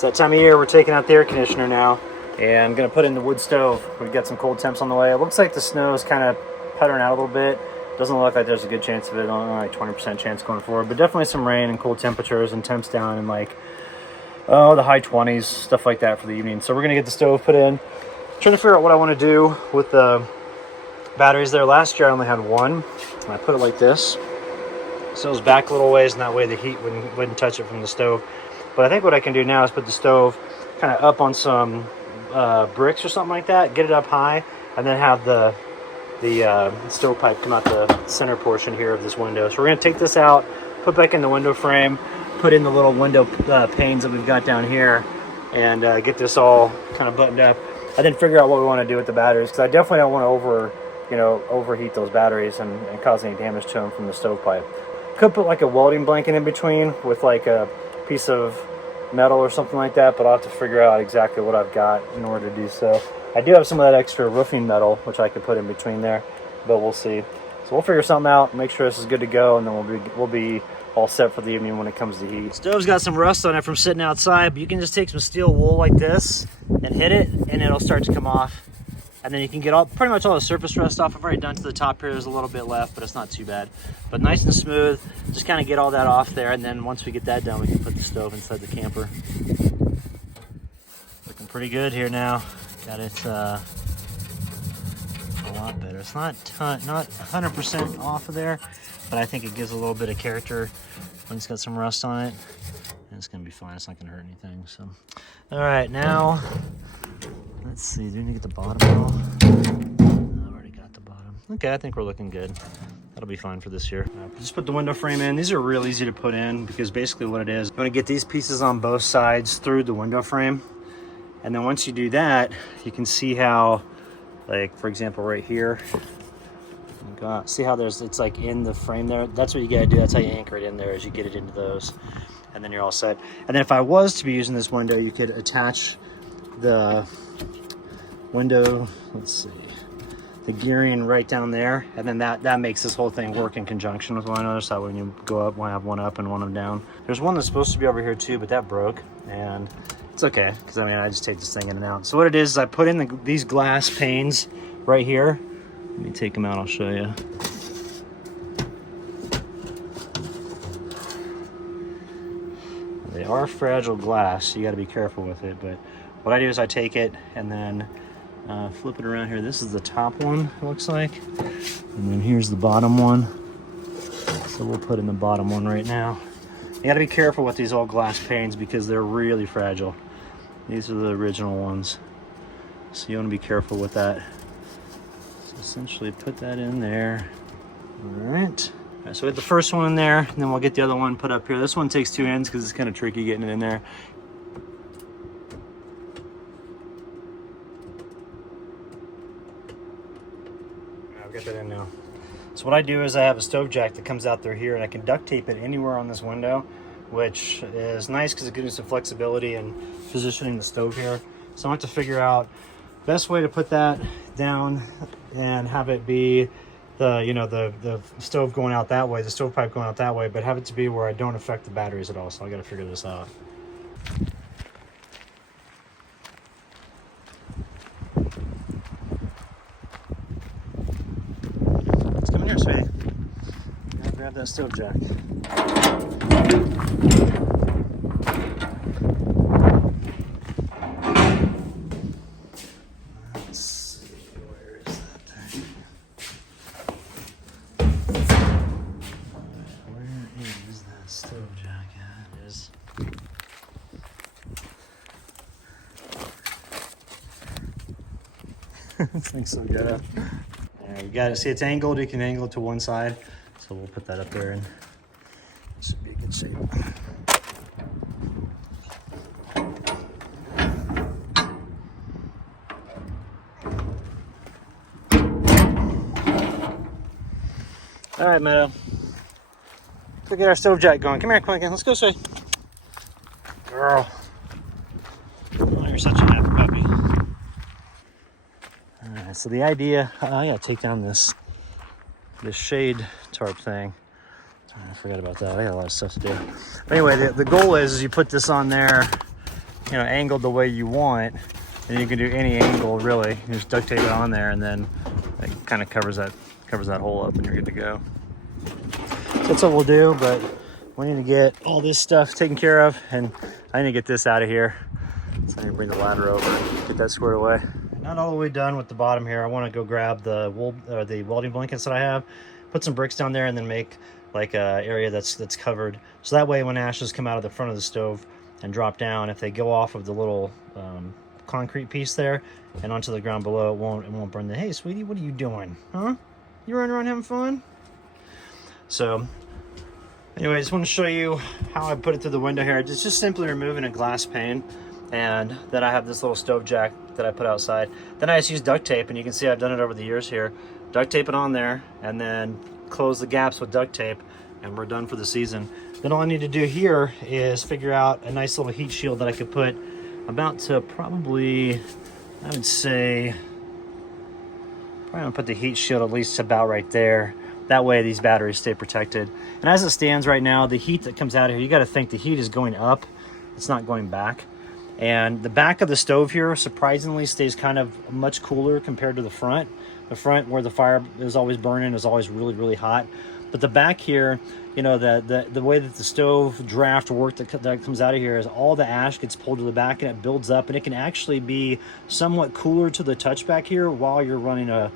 It's that time of year we're taking out the air conditioner now, and I'm gonna put in the wood stove. We've got some cold temps on the way. It looks like the snow is kind of puttering out a little bit. Doesn't look like there's a good chance of it, only like 20% chance going forward, but definitely some rain and cold temperatures and temps down in like, oh, the high 20s, stuff like that for the evening. So we're gonna get the stove put in. Trying to figure out what I want to do with the batteries there. Last year I only had one, and I put it like this. So it was back a little ways, and that way the heat wouldn't touch it from the stove. But I think what I can do now is put the stove kind of up on some bricks or something like that, get it up high, and then have the stovepipe come out the center portion here of this window. So we're going to take this out, put back in the window frame, put in the little window panes that we've got down here, and get this all kind of buttoned up. I then figure out what we want to do with the batteries, because I definitely don't want to overheat those batteries and cause any damage to them from the stovepipe. Could put like a welding blanket in between with like a piece of metal or something like that, but I'll have to figure out exactly what I've got in order to do so. I do have some of that extra roofing metal which I could put in between there, but we'll see. So we'll figure something out, make sure this is good to go, and then we'll be all set for the evening when it comes to heat. Stove's got some rust on it from sitting outside, but you can just take some steel wool like this and hit it, and it'll start to come off. And then you can get pretty much all the surface rust off. I've already done to the top here. There's a little bit left, but it's not too bad. But nice and smooth. Just kind of get all that off there, and then once we get that done, we can put the stove inside the camper. Looking pretty good here now. Got it a lot better. It's not 100% off of there, but I think it gives a little bit of character when it's got some rust on it. And it's gonna be fine. It's not gonna hurt anything. So, all right, now. Let's see, do we need to get the bottom at all? No, I've already got the bottom. Okay, I think we're looking good. That'll be fine for this year. Just put the window frame in. These are real easy to put in because basically what it is, you want to get these pieces on both sides through the window frame. And then once you do that, you can see how, like, for example, right here, see how it's like in the frame there? That's what you gotta do. That's how you anchor it in there, as you get it into those. And then you're all set. And then if I was to be using this window, you could attach the window, let's see, the gearing right down there, and then that makes this whole thing work in conjunction with one another, so that when you go up, want to have one up and one down. There's one that's supposed to be over here too, but that broke, and it's okay, because I mean, I just take this thing in and out. So what it is I put in these glass panes right here. Let me take them out, I'll show you. They are fragile glass, so you got to be careful with it, but what I do is I take it and then flip it around here. This is the top one, it looks like. And then here's the bottom one. So we'll put in the bottom one right now. You gotta be careful with these old glass panes because they're really fragile. These are the original ones. So you wanna be careful with that. So essentially put that in there. All right. So we have the first one in there, and then we'll get the other one put up here. This one takes two ends because it's kind of tricky getting it in there. Get that in now. So what I do is I have a stove jack that comes out through here, and I can duct tape it anywhere on this window, which is nice because it gives us some flexibility in positioning the stove here. So I want to figure out best way to put that down and have it be the stove going out that way, the stovepipe going out that way, but have it to be where I don't affect the batteries at all. So I got to figure this out. Here, sweetie. I'll grab that stove jack. Let's see, where is that thing? Where is that stove jack at? It is. This thing's so good. You got it. See, it's angled. You can angle it to one side. So we'll put that up there, and this would be a good shape. All right, Meadow. Let's get our stove jack going. Come here, Quentin. Let's go, say. Girl. Oh, you're such a happy puppy. Alright, so the idea, I gotta take down this shade tarp thing. I forgot about that. I got a lot of stuff to do. But anyway, the goal is you put this on there angled the way you want, then you can do any angle really. You just duct tape it on there, and then it kind of covers that hole up, and you're good to go. So that's what we'll do, but we need to get all this stuff taken care of, and I need to get this out of here. So I need to bring the ladder over and get that squared away. Not all the way done with the bottom here. I want to go grab the the welding blankets that I have, put some bricks down there, and then make like a area that's covered. So that way when ashes come out of the front of the stove and drop down, if they go off of the little concrete piece there and onto the ground below, it won't burn the, hey sweetie, what are you doing? Huh? You running around having fun? So anyway, I just want to show you how I put it through the window here. It's just simply removing a glass pane, and then I have this little stove jack that I put outside. Then I just use duct tape, and you can see I've done it over the years here. Duct tape it on there, and then close the gaps with duct tape, and we're done for the season. Then all I need to do here is figure out a nice little heat shield that I could put about to probably, I would say, probably gonna put the heat shield at least about right there. That way these batteries stay protected. And as it stands right now, the heat that comes out of here, you gotta think the heat is going up, it's not going back. And the back of the stove here surprisingly stays kind of much cooler compared to the front. The front, where the fire is always burning, is always really, really hot. But the back here, the way that the stove draft work that comes out of here is all the ash gets pulled to the back and it builds up, and it can actually be somewhat cooler to the touch back here while you're running a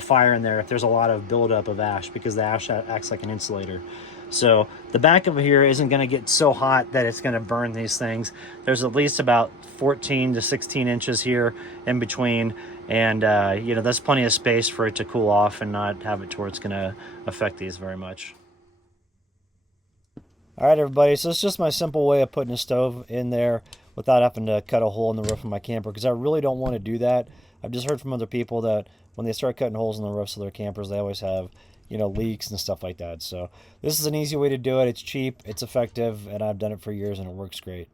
fire in there if there's a lot of buildup of ash, because the ash acts like an insulator. So the back of here isn't going to get so hot that it's going to burn these things. There's at least about 14 to 16 inches here in between, and that's plenty of space for it to cool off and not have it to where it's going to affect these very much. All right, everybody, so it's just my simple way of putting a stove in there without having to cut a hole in the roof of my camper, because I really don't want to do that. I've just heard from other people that when they start cutting holes in the roofs of their campers, they always have leaks and stuff like that. So this is an easy way to do it. It's cheap, it's effective, and I've done it for years and it works great.